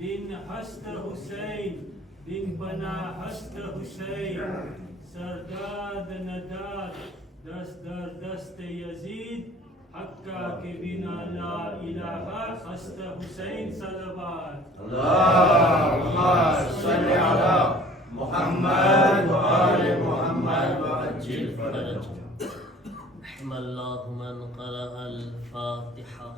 دن ہست حسین دن بنا ہست حسین سرداد نداد دست در دست یزید حقا کے بنا لا الہ ہست حسین صلوات اللہم صل علی محمد و آل محمد و عجل فرجہ. رحم اللہ من قرأ الفاتحہ.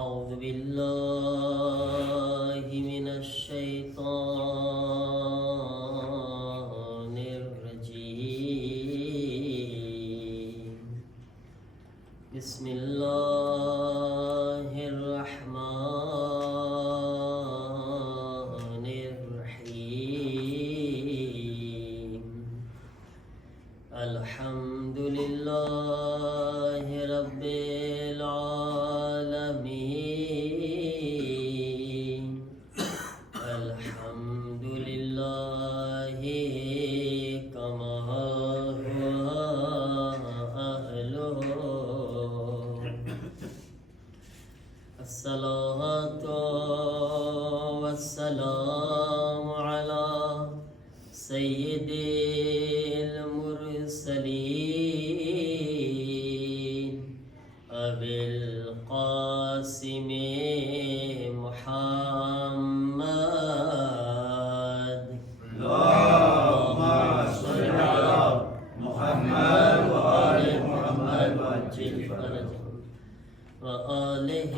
اعوذ باللہ من الشیطان الرجیم. بسم اللہ الرحمن الرحیم. الحمد للہ رب والسلام على سید المرسلین ابی القاسم محمد. اللہم صل علی محمد و آل محمد و عجل فرجہ. وآلہ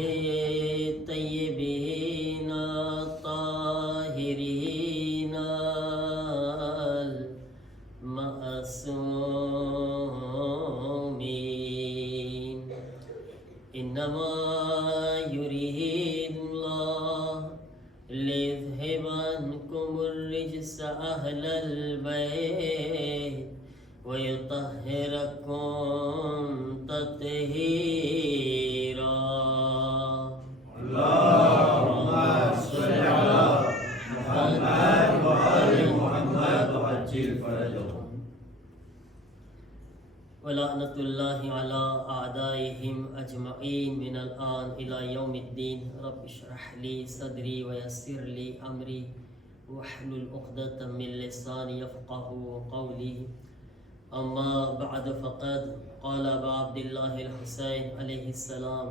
طیبین طاہرین المعصومین. انما یرید اللہ لیذہب عنکم الرجس اہل البیت ویطہرکم تطہیرا. اللہم صل علی محمد و آل محمد و عجل فرجہ. ولعنت اللہ علی اعدائہم اجمعین من الآن الى یوم الدین. رب اشرح لی صدری ویسر لی امری واحلل عقدۃ من لسانی یفقهوا قولی. اما بعد فقد قال ابا عبد اللہ الحسین علیہ السلام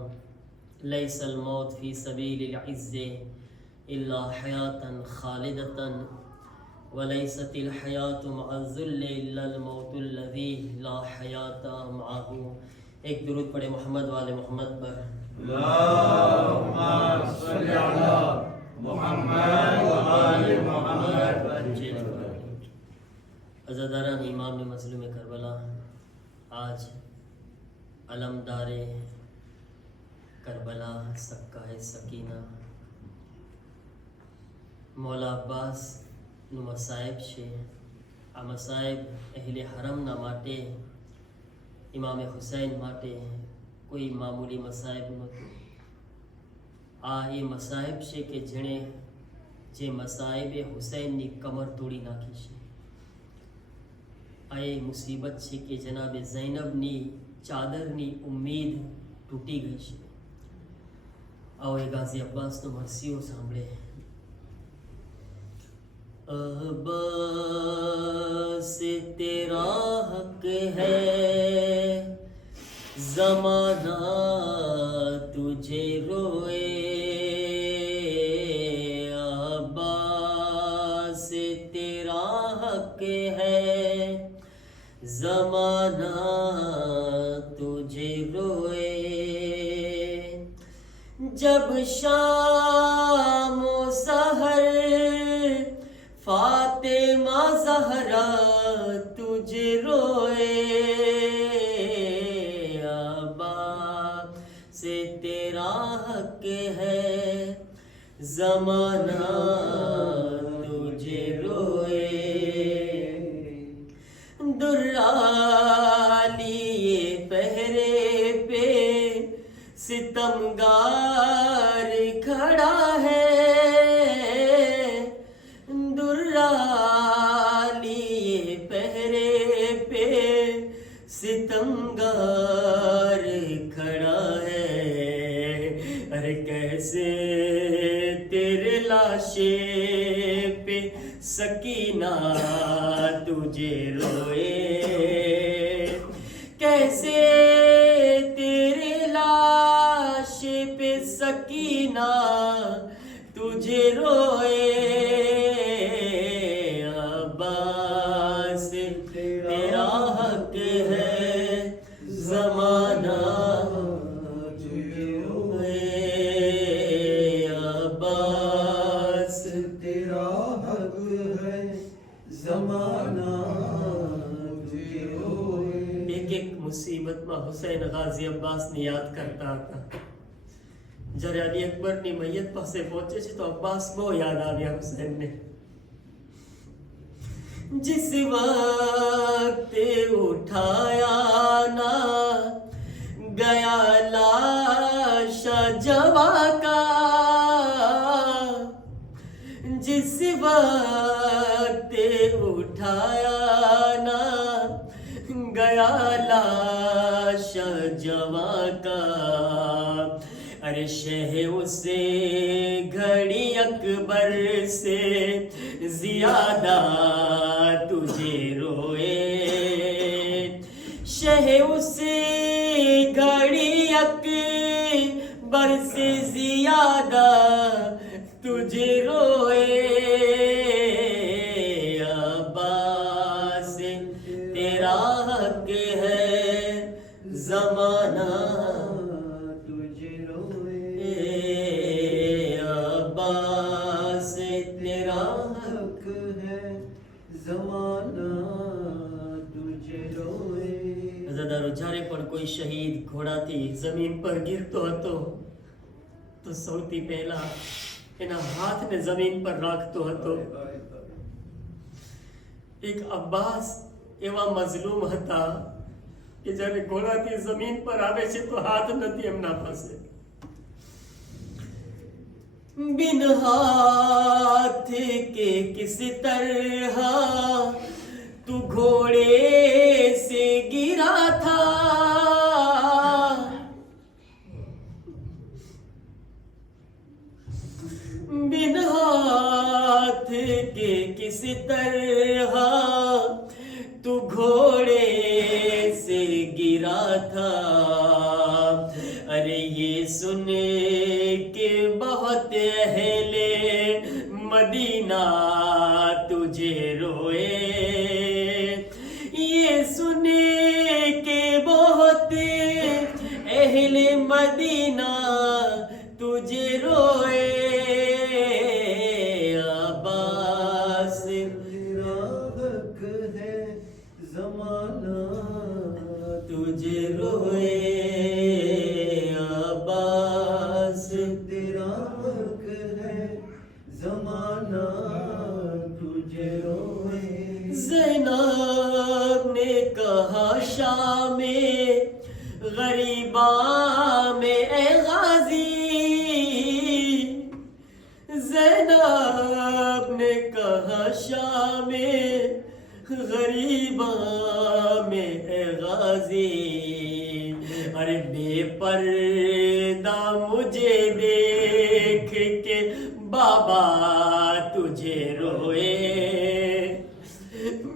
لیس الموت فی سبیل العز الا حیاتا خالدتا ولیست الحیات مع الذل الا الموت الذی لا حیات معه. ایک درود پڑھے محمد والے محمد پر. اللہم صل علی محمد و آل محمد و عجل فرجہ. عزاداران امام مظلوم کربلا، آج علمدار کربلا سکہ سکینہ مولا عباس نو مصائب છે. આ મસાઈબ અહેલે હરમના માટે ઇમામ હુસૈન માટે કોઈ મામૂલી મસાઈબ નહોતું. આ એ મસાઈબ છે કે જેણે જે મસાઈબે હુસૈનની કમર તોડી નાખી છે. આ એ મુસીબત છે કે જનાબે ઝૈનબની ચાદરની ઉમ્મીદ તૂટી ગઈ છે. આવો એ ગાઝી અબ્બાસનો મરસીઓ સાંભળે. عباس تیرا حق ہے زمانہ تجھے روئے. عباس تیرا حق ہے زمانہ تجھے روئے. جب شام و سحر فاطمہ زہرا تجھے روئے. عباس سے تیرا حق ہے زمانہ تجھے روئے. درالی پہرے پہ ستم सितमगार खड़ा है, दुर्रा लिए पहरे पे सितमगार खड़ा है। अरे कैसे तेरे लाशे पे सकीना तुझे रोए, कैसे तेरे लाशे पे सकीना तुझे रोए। अब्बास तेरा हक है, जमाना तुझे रोए। अब्बास तेरा हक है, जमाना तुझे रोए। एक एक मुसीबत में हुसैन गाजी अब्बास ने याद करता था। જ્યારે અલી અકબરની મૈયત પાસે પહોંચે છે તો અબ્બાસ બહુ યાદ આવ્યા હુસૈનને। जिस वक्त उठाया ना गया लाश जवा का, जिस वक्त उठाया ना गया लाश जवा का। अरे शह उसे घड़ी अकबर से ज्यादा तुझे रोए, शह उसे घड़ी अकबर से ज्यादा तुझे रोए। अब्बास तेरा हक है, जमाना तुझे रोए। अब्बास तेरा हक है, जमाना तुझे रोए। અઝાદારો જ્યારે પણ કોઈ શહીદ ઘોડાથી જમીન પર ગીરતો હતો તો સૌથી પહેલા એના હાથને જમીન પર રાખતો હતો। એક અબ્બાસ એવા મઝલૂમ હતા કે જ્યારે ઘોડાથી જમીન પર આવે છે તો હાથ નથી એમના પાસે। बिन हाथ के किस तरह तू घोड़े से गिरा था, बिन हाथ के किस तरह तू घोड़े से गिरा था। अरे ये सुन के बहुत अहले मदीना तुझे रोए, ये सुन के बहुत अहले मदीना तुझे रोए। अब्बास तेरा हक है, जमाना तुझे रोए। अब्बास तेरा हक है, जमाना तुझे रोए। ज़ैनब ने कहा शाम में गरीबा में ए गाजी, ज़ैनब ने कहा शाम में गरीबा में ए गाजी। अरे बेपर्दा मुझे देख के बाबा तुझे रोए,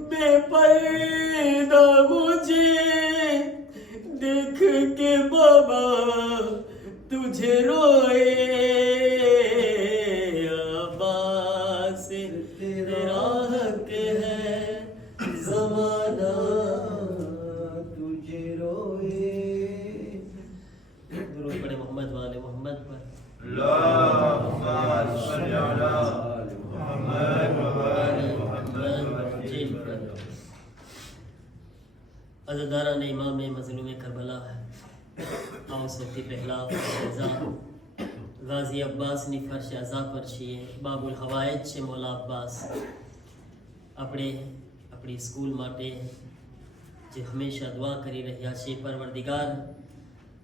बेपर्दा मुझे देख के बाबा तुझे रोए। अब्बास तेरा हक है, जमाना तुझे रोए। दुरूद पढ़े मोहम्मद वाले मोहम्मद पर। अल्लाहुम्मा सल्ली अला मुहम्मद व आलि मुहम्मद। अज़दारा ने इमाम मज़लूम करबला है। आओ સૌથી પહેલા ફરશા ગાઝી અબ્બાસની ફરશ અઝા પર છીએ। બાબુલ હવાયત છે મોલા અબ્બાસ। આપણે આપણી સ્કૂલ માટે જે હંમેશા દુઆ કરી રહ્યા છે, પરવરદિગાર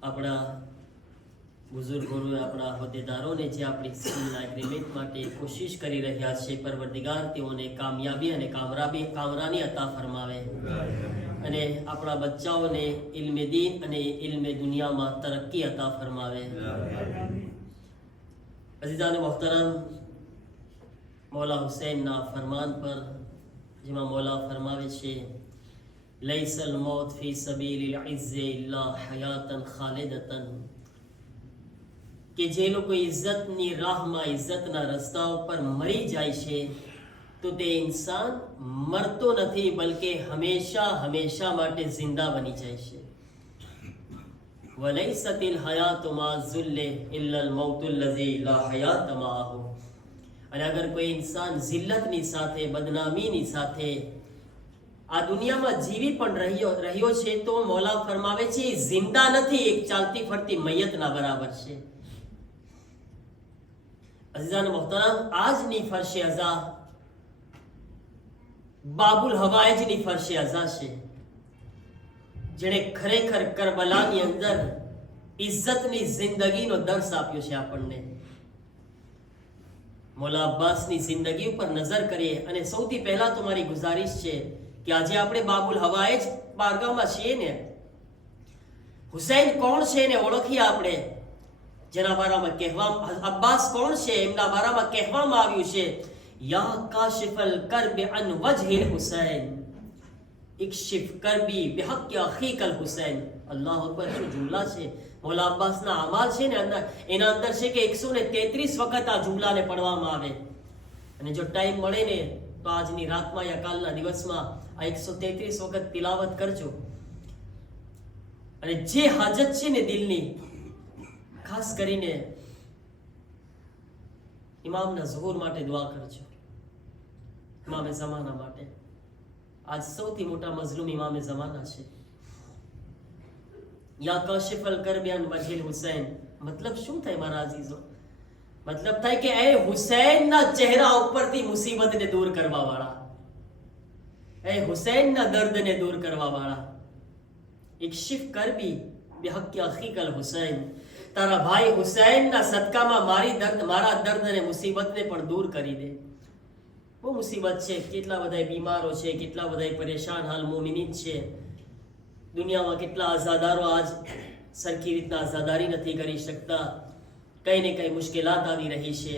આપણા બુઝુર્ગોને, આપણા હોદ્દેદારોને જે આપણી સ્કૂલના એગ્રીમેન્ટ માટે કોશિશ કરી રહ્યા છે, પરવરદિગાર તેઓને કામયાબી અને કામરાની અતા ફરમાવે અને આપણા બચ્ચાઓને ઇલ્મે દીન અને ઇલ્મે દુનિયામાં તરક્કી અતા ફરમાવે. અઝીઝાન મોહતરમ, મૌલા હુસૈનના ફરમાન પર જેમાં મૌલા ફરમાવે છે, લૈસલ મૌત ફી સબીલિલ ઇઝ્ઝે ઇલ્લા હયાતન ખાલિદતન, કે જે લોકો ઇજ્જતની રાહમાં, ઇજ્જતના રસ્તા ઉપર મરી જાય છે તો તે ઇન્સાન મરતો નથી, બલકે હંમેશા હંમેશા માટે જિંદા બની જાય છે. વલૈસતિલ હયાતુ મા ઝુલ્લે ઇલ્લલ મૌતુલ લઝી લા હયાત માહુ, અને અગર કોઈ ઇન્સાન જિલ્લતની સાથે, બદનામીની સાથે આ દુનિયામાં જીવી પણ રહ્યો છે તો મૌલા ફરમાવે છે જિંદા નથી, એક ચાલતી ફરતી મૈયતના બરાબર છે. અઝીઝાન મોહતરમ, આજની ફરશે અઝા બાબુલ હવાઈજની ફરશે અઝા છે, જેણે ખરેખર કરબલાની અંદર ઇજ્જતની જિંદગીનો દર્સ આપ્યો છે આપણને. મૌલા અબ્બાસની જિંદગી ઉપર નજર કરીએ અને સૌથી પહેલા તો મારી ગુજારિશ છે કે આજે આપણે બાબુલ હવાઈજ બારગાહમાં છીએ ને, હુસૈન કોણ છે એને ઓળખીએ આપણે, જેના બારામાં કહેવામાં, અબ્બાસ કોણ છે એમના બારામાં કહેવામાં આવ્યું છે, યા કાશિફલ કરબી અન વજહિલ હુસૈન ઇકશિફ કરબી બિહક અખીકલ હુસૈન. અલ્લાહ અકબર, શું જુમલા છે! મૌલા અબ્બાસના અમાલ છે ને એના અંદર છે કે 133 વખત આ જુમલાને પઢવામાં આવે, અને જો ટાઈમ મળે ને તો આજની રાતમાં યા કાલના દિવસમાં આ 133 વખત તિલાવત કરજો, અને જે હાજત છે ને દિલની, ખાસ કરીને ઇમામના ઝુહુર માટે દુઆ કરજો, ઇમામે ઝમાના માટે. આજ સૌથી મોટા મઝલૂમ ઇમામે ઝમાના છે. યા કાશિફલ કરબી અન વજહિલ હુસૈન, મતલબ શું થાય મારા અઝીઝો? મતલબ થાય કે એ હુસૈનના ચહેરા ઉપરથી મુસીબતને દૂર કરવા વાળા, એ હુસૈનના દર્દને દૂર કરવા વાળા. ઇકશિફ કરબી બિહક અખીકલ હુસૈન, તારા ભાઈ હુસૈનના સદકામાં મારા દર્દ અને મુસીબતને પણ દૂર કરી દે. બહુ મુસીબત છે, કેટલા બધા બીમારો છે, કેટલા બધા પરેશાન હાલ મોમિનીન છે. દુનિયામાં કેટલા આઝાદારો આજ સરખી રીતના આઝાદારી નથી કરી શકતા, કઈ ને કઈ મુશ્કેલાત આવી રહી છે,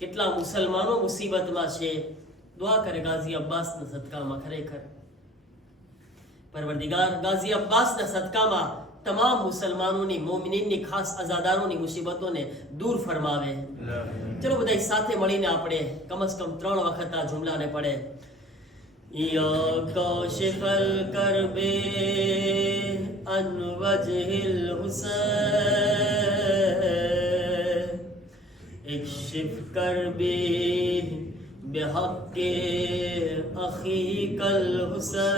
કેટલા મુસલમાનો મુસીબતમાં છે. દુઆ કરે ગાઝી અબ્બાસના સદકામાં, ખરેખર પરવરદિગાર ગાઝી અબ્બાસના સદકામાં તમામ મુસલમાનોની, મોમિનીનની, ખાસ આઝાદારોની મુસીબતોને દૂર ફરમાવે. ચલો બધા સાથે મળીને આપણે કમસ કમ 3 વખત આ જુમલાને પડે. યા કાશિફલ કરબે અન વજહિલ હુસૈન ઇકશિફ કરબી બિહક્કે અખીકલ હુસૈન.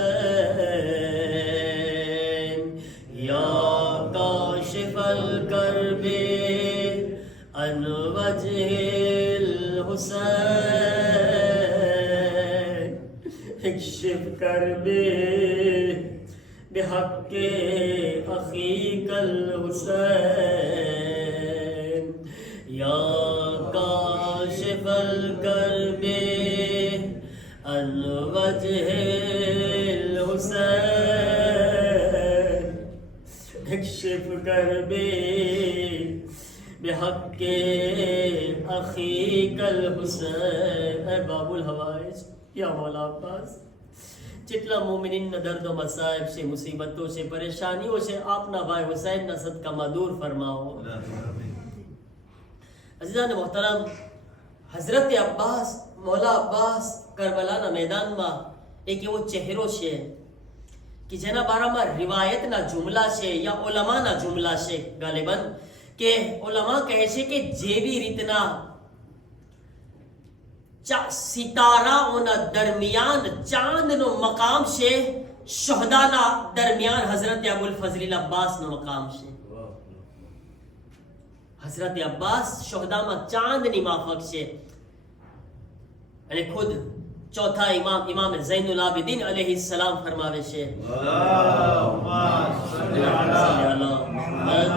યા કાશિફલ કરબે અન વજહિલ હુસૈન इक्शिफ करबे बिहक्के अखीकल हुसैन. या काशिफल करबे अन वजहिल हुसैन इक्शिफ करबे बिहक्के अखीकल हुसैन. ऐ बाबुल हवाइज, યા મૌલા અબ્બાસ, જેટલા મોમિનીનના દર્દો મસાઈબ છે, મુસીબતો છે, પરેશાનીઓ છે, આપના ભાઈ હુસૈનના સદકામાં દૂર ફરમાવો. અઝીઝાન મોહતરમ, હઝરત અબ્બાસ, મૌલા અબ્બાસ કરબલાના મેદાનમાં એક એવો ચહેરો છે કે જેના બારામાં રિવાયતના જુમલા છે યા ઉલમાના જુમલા છે ગાલિબન, કે ઉલમા કહે છે કે જેવી રીતના સિતારાઓના દરમિયાન ચાંદનો મકામ છે, શહદાના દરમિયાન હઝરત અબુલ ફઝલ અબ્બાસનો મકામ છે. હઝરત અબ્બાસ શહદામાં ચાંદની માફક છે, અને ખુદ ચોથા ઇમામ ઝૈનુલ આબિદીન અલૈહિ સલામ ફરમાવે છે, અલ્લાહુમ્મા સલ્લી અલા મુહમ્મદ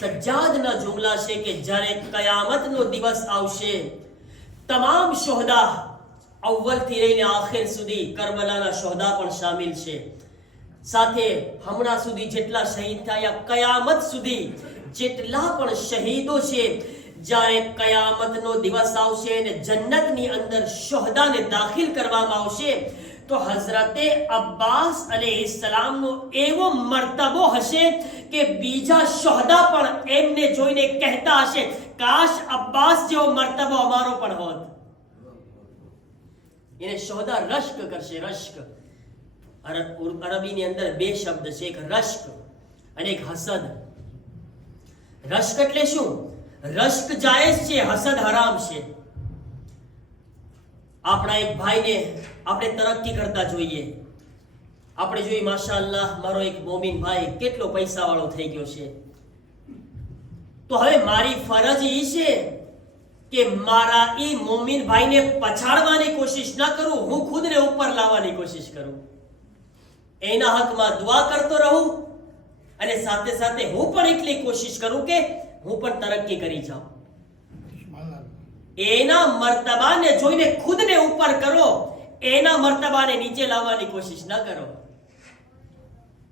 સજ્જાદના જુમલા છે કે જ્યારે કયામતનો દિવસ આવશે, તમામ શોહદા અવ્વલથી લઈને આખિર સુધી, કરબલાના શોહદા પણ શામિલ છે, સાથે હમણાં સુધી જેટલા શહીદ થયા, કયામત સુધી જેટલા પણ શહીદો છે, જ્યારે કયામતનો દિવસ આવશે અને જન્નતની અંદર શોહદાને દાખિલ કરવામાં આવશે, તો હઝરતે અબ્બાસ અલૈહિસ્સલામનો એવો મર્તબો હશે કે બીજા શોહદા પણ એમને જોઈને કહેતા હશે, કાશ અબ્બાસ જેવો મર્તબો અમારો પણ હોત. એને શોહદા રશ્ક કરશે. રશ્ક અરબીની અંદર બે શબ્દ છે, એક રશ્ક અને એક હસદ. રશ્ક એટલે શું? રશ્ક જાયઝ છે, હસદ હરામ છે. આપણા એક ભાઈને આપણે તરક્કી કરતા જોઈએ, આપણે જોઈએ માશાઅલ્લાહ મારો એક મોમીન ભાઈ કેટલો પૈસા વાળો થઈ ગયો છે, તો હવે મારી ફરજ એ છે કે મારા એ મોમીન ભાઈને પછાડવાની કોશિશ ના કરું, હું ખુદને ઉપર લાવવાની કોશિશ કરું, એના હકમાં દુઆ કરતો રહું અને સાથે સાથે હું પણ એટલી કોશિશ કરું કે હું પણ તરક્કી કરી જાઉં. એના મર્તબાને જોઈને ખુદને ઉપર કરો, એના મર્તબાને નીચે લાવવાની કોશિશ ન કરો,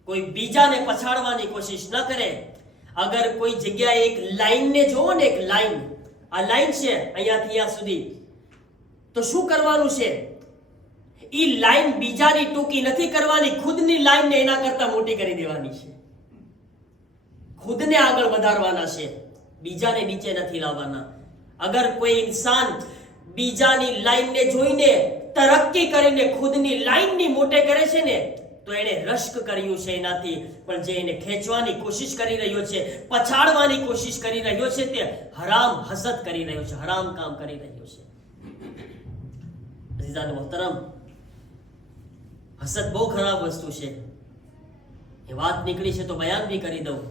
કોઈ બીજાને પછાડવાની કોશિશ ન કરે. અગર કોઈ જગ્યાએ એક લાઈનને જોવો ને, એક લાઈન, આ લાઈન છે અહીંયાથી અહીંયા સુધી, તો શું કરવાનું છે? ઈ લાઈન બીજાની ટૂંકી નથી કરવાની, ખુદની લાઈનને એના કરતા મોટી કરી દેવાની છે, ખુદને આગળ વધારવાના છે, બીજાને નીચે નથી લાવવાના. અગર કોઈ ઇન્સાન બીજાની લાઈનને જોઈને તરક્કી કરીને ખુદની લાઈનની મોટે કરે છે ને, તો એને રશ્ક કર્યું છે એનાથી. પણ જે એને ખેંચવાની કોશિશ કરી રહ્યો છે, પછાડવાની કોશિશ કરી રહ્યો છે, તે હરામ હસદ કરી રહ્યો છે, હરામ કામ કરી રહ્યો છે. અઝીઝાન મોહતરમ, હસદ બહુ ખરાબ વસ્તુ છે. એ વાત નીકળી છે તો બયાન બી કરી દઉં.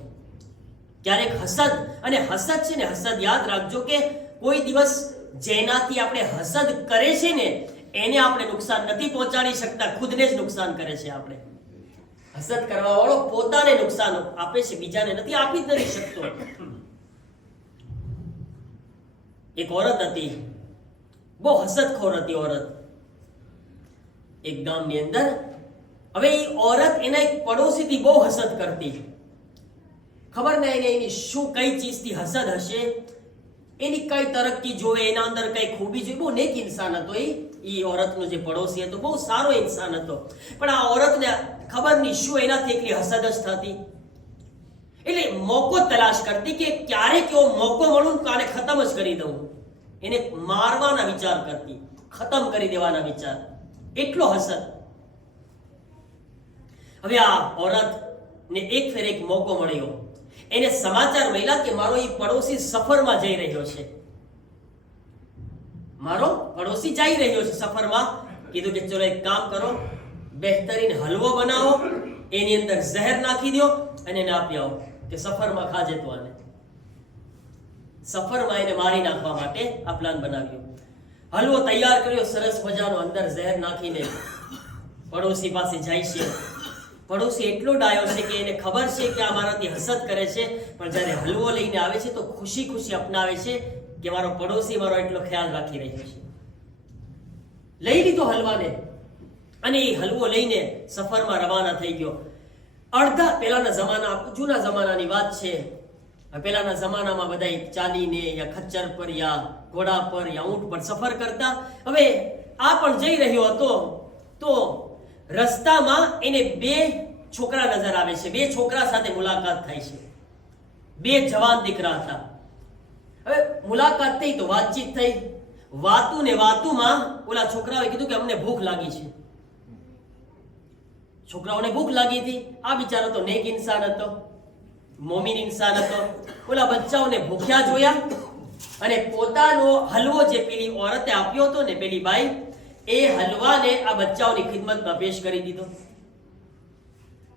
ક્યારેક હસદ, અને હસદ છે ને, હસદ યાદ રાખજો કે કોઈ દિવસ જેનાથી આપણે હસદ કરે છે ને એને આપણે નુકસાન નથી પહોંચાડી શકતા, ખુદને જ નુકસાન કરે છે. આપણે હસદ કરવા વાળો પોતાને નુકસાન આપે છે, બીજાને નથી આપી જ નથી શકતો. એક औरत હતી, બહુ હસદખોર હતી औरत, એક ગામની અંદર. હવે એ औरत એના એક પડોશીથી બહુ હસદ કરતી. ખબર ના એને એની શું કઈ ચીજથી હસદ હશે, એની કઈ તરક્કી જોવે, એના અંદર કઈ ખૂબી જોઈ. બહુ નેક ઇન્સાન હતો એ औरतનો જે પડોશી હતો, બહુ સારો ઇન્સાન હતો. પણ આ औरतને ખબર નહીં શું એનાથી એકલી હસદ જ થતી. એટલે મોકો તલાશ કરતી કે ક્યારે કેવો મોકો મળું તો આને ખતમ જ કરી દઉં. એને મારવાના વિચાર કરતી, ખતમ કરી દેવાના વિચાર, એટલો હસદ. હવે આ औरत ને એક ફેર એક મોકો મળ્યો, એને સમાચાર મળ્યા કે મારો એ પડોશી સફરમાં જઈ રહ્યો છે, મારો પડોશી જઈ રહ્યો છે સફરમાં. કીધું કે ચલો એક કામ કરો, બહેતરીન હલવો બનાવો, એની અંદર ઝહેર નાખી દો અને એને આપી આવો કે સફરમાં ખાજે તો આને. સફરમાં એને મારી નાખવા માટે આ પ્લાન બનાવ્યો. હલવો તૈયાર કર્યો સરસ મજાનો, અંદર ઝહેર નાખીને પડોશી પાસે જાય છે. પડોશી એટલો ડાયો છે કે એને ખબર છે કે આ મારાથી હસદ કરે છે, પણ જ્યારે હલવો લઈને આવે છે તો ખુશી ખુશી અપનાવે છે કે મારો પડોશી મારો એટલો ખ્યાલ રાખી રહ્યો છે. લઈ લીધો હલવાને અને એ હલવો લઈને સફરમાં રવાના થઈ ગયો. અડધા પહેલાના જમાના, જૂના જમાનાની વાત છે. પહેલાના જમાનામાં બધા ચાલીને યા ખચ્ચર પર યા ઘોડા પર યા ઊંટ પર સફર કરતા. હવે આ પણ જઈ રહ્યો હતો તો રસ્તામાં એને બે છોકરા નજર આવે છે. બે છોકરા સાથે મુલાકાત થાય છે. બે જવાન દીકરા હતા. હવે મુલાકાત થઈ તો વાતચીત થઈ. વાતું ને વાતુમાં ઓલા છોકરાઓએ કીધું કે અમને ભૂખ લાગી છે. છોકરાઓને ભૂખ લાગી હતી. આ બિચારો તો નેક ઇન્સાન હતો, મોમીન ઇન્સાન હતો. ઓલા બચ્ચાઓને ભૂખ્યા જોયા અને પોતાનો હલવો જે પેલી औरते આપ્યો હતો ને, પેલી બાઈ, એ હલવાને આ બચ્ચાઓની ખિદમતમાં પેશ કરી દીધો.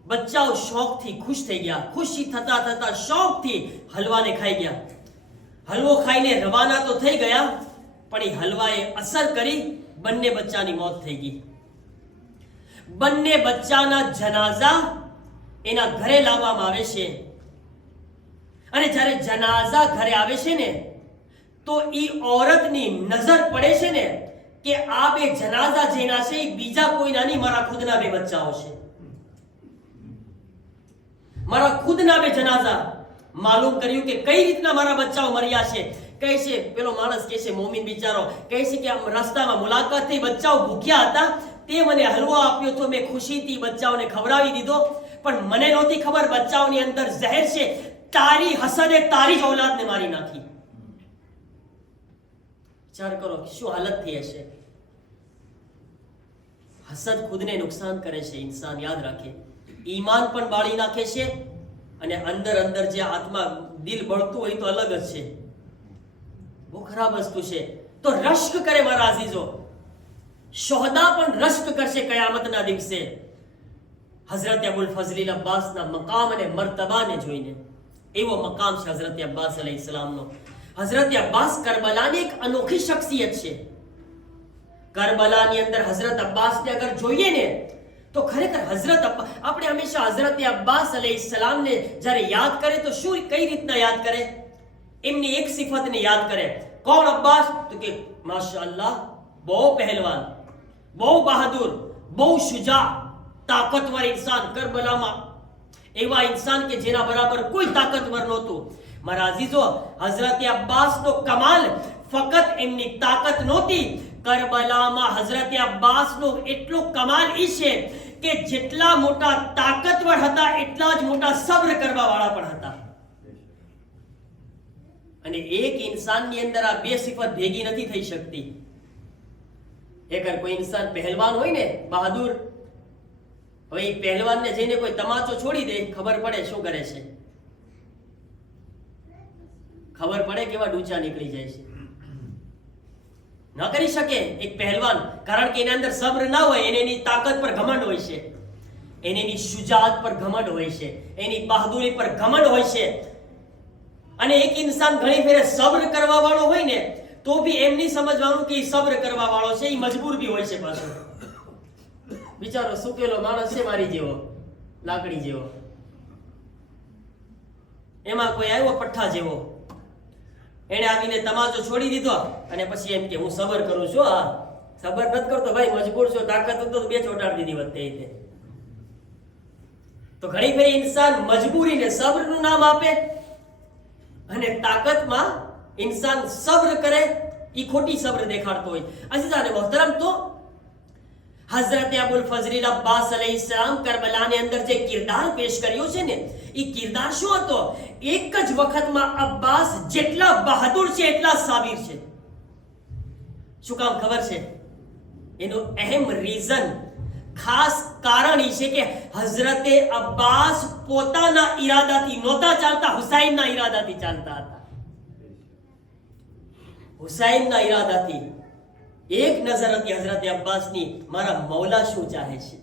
બચ્ચાઓ શોખથી ખુશ થઈ ગયા. ખુશી થતા થતા શોખથી હલવાને ખાઈ ગયા. હલવો ખાઈને રવાના તો થઈ ગયા, પણ એ હલવાએ અસર કરી, બંને બચ્ચાની મોત થઈ ગઈ. બંને બચ્ચાના જનાઝા એના ઘરે લાવવામાં આવે છે અને જ્યારે જનાઝા ઘરે આવે છે ને તો ઈ औरतની નજર પડે છે ને કે આ બે જનાઝા જેના છે ઈ બીજા કોઈના નહીં, મારા ખુદના બે બચ્ચાઓ છે, મારા ખુદના બે જનાઝા. માલુમ કર્યું કે કઈ રીતના મારા બચ્ચાઓ મર્યા છે. કહે છે પેલો માણસ કહે છે, મોમીન બિચારો કહે છે કે આમ રસ્તામાં મુલાકાત થઈ, બચ્ચાઓ ભૂખ્યા હતા, તે મને હલવો આપ્યો તો મેં ખુશીથી બચ્ચાઓને ખવડાવી દીધો, પણ મને નહોતી ખબર બચ્ચાઓની અંદર ઝહેર છે. તારી હસદે તારી જ ઔલાદને મારી નાખી. વિચાર કરો શું હાલત થઈ હશે. હસદ ખુદને નુકસાન કરે છે. ઇન્સાન યાદ રાખે, ઈમાન પણ બાળી નાખે છે, અને અંદર અંદર જે આત્મા દિલ બળતું હોય તો અલગ જ છે. બહુ ખરાબ વસ્તુ છે. તો રશ્ક કરે મારા અઝીઝો, શોહદા પણ રશ્ક કરશે કયામતના દિવસે હઝરત અબુલ ફઝલ અબ્બાસના મકામ અને મર્તબાને જોઈને. એવો મકામ છે હઝરત અબ્બાસ અલૈહિસ્સલામનો. હઝરત અબ્બાસ કરબલાની એક અનોખી શખ્સિયત છે. કરબલાની અંદર હઝરત અબ્બાસને અગર જોઈએ ને તો ખરેખર હઝરત આપણે હંમેશા હઝરત અબ્બાસ અલૈહિસ્સલામને જ્યારે યાદ કરે તો શું કઈ રીતના યાદ કરે? એમની એક સિફતને યાદ કરે. કોણ અબ્બાસ? તો કે માશાઅલ્લાહ બહુ પહેલવાન, બહુ બહાદુર, બહુ શુજા, તાકતવર ઇન્સાન. કરબલામાં એવા ઇન્સાન કે જેના બરાબર કોઈ તાકતવર નહોતું. મારા અઝીઝો, હઝરત અબ્બાસનો કમાલ ફક્ત એમની તાકાત નહોતી. કરબલામાં હઝરત અબ્બાસનો એટલો કમાલ ઈ છે કે જેટલા મોટા તાકતવર હતા એટલા જ મોટા સબ્ર કરવા વાળા પણ હતા. અને એક ઇન્સાનની અંદર આ બે સિફત ભેગી નથી થઈ શકતી. અગર કોઈ ઇન્સાન પહેલવાન હોય ને, બહાદુર, હવે એ પહેલવાનને જઈને કોઈ તમાચો છોડી દે, ખબર પડે શું કરે છે. ખબર પડે કેવા ડૂચા નીકળી જાય છે. ન કરી શકે એક પહેલવાન, કારણ કે એની અંદર સબ્ર ના હોય. એને એની તાકાત પર ઘમંડ હોય છે, એને એની શુજાત પર ઘમંડ હોય છે, એની બહાદુરી પર ઘમંડ હોય છે. અને એક ઇન્સાન ઘણી ફેરે સબ્ર કરવા વાળો હોય ને તો બી એમ નહીં સમજવાનું કે એ સબ્ર કરવા વાળો છે, એ મજબૂર બી હોય છે પાછો. બિચારો સુકેલો માણસ છે, મારી જેવો, લાકડી જેવો, એમાં કોઈ આવ્યો પઠ્ઠા જેવો, એને આવીને તમાચો છોડી દીધો અને પછી એમ કે હું સબર કરું છું. હા, સબર નથી કરતો ભાઈ, મજબૂર છો. તાકાત હતો તો બે ચોટાડી દીધી વખતે રીતે. તો ઘણી ફેરી ઇન્સાન મજબૂરીને સબરનું નામ આપે અને તાકાતમાં ઇન્સાન સબ્ર કરે, એ ખોટી સબ્ર દેખાડતો હોય. અઝીઝાન મોહતરમ, તો હઝરત અબુલ ફઝલ અબ્બાસ અલૈહિસ્સલામ કરબલાની અંદર જે કિરદાર પેશ કર્યો છે ને, એ કિરદાર શું હતો? એક જ વખતમાં અબ્બાસ જેટલા બહાદુર છે એટલા સાબિર છે. શું કામ ખબર છે? એનું અહેમ રીઝન, ખાસ કારણ એ છે કે હઝરતે અબ્બાસ પોતાના ઈરાદાથી નહોતા ચાલતા, હુસૈનના ઈરાદાથી ચાલતા હતા. હુસૈનના ઈરાદાથી. એક નજર હતી હઝરત અબ્બાસની, મારા મૌલા શું ચાહે છે,